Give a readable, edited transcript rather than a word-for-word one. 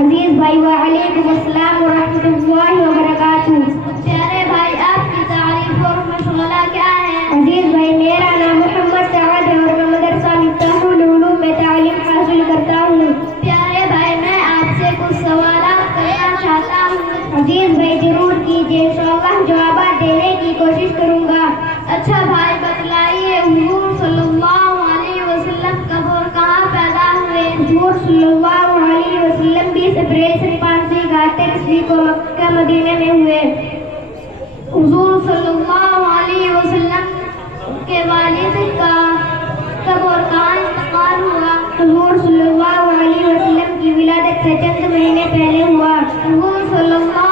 عزیز بھائی وعلیکم السلام ورحمۃ اللہ وبرکاتہ۔ پیارے بھائی آپ کی تعریف اور مشغلہ کیا ہے؟ عزیز بھائی میرا نام محمد سعد ہے اور میں مدرسہ مفتاح العلوم میں تعلیم حاصل کرتا ہوں۔ پیارے بھائی میں آپ سے کچھ سوالات کرنا چاہتا ہوں۔ عزیز بھائی ضرور کیجیے، انشاءاللہ جوابات دینے کی کوشش کروں گا۔ اچھا بھائی بتلائیے حضور صلی اللہ علیہ وسلم کب اور کہاں پیدا ہوئے؟ حضور صلی اللہ علیہ وسلم 20 اپریل سن 571 کو مکہ مدینہ میں ہوئے۔ حضور صلی اللہ علیہ وسلم کے والد کا کب اور کہاں انتقال ہوا؟ حضور صلی اللہ علیہ وسلم کی ولادت سے چند مہینے پہلے ہوا۔ حضور صلی اللہ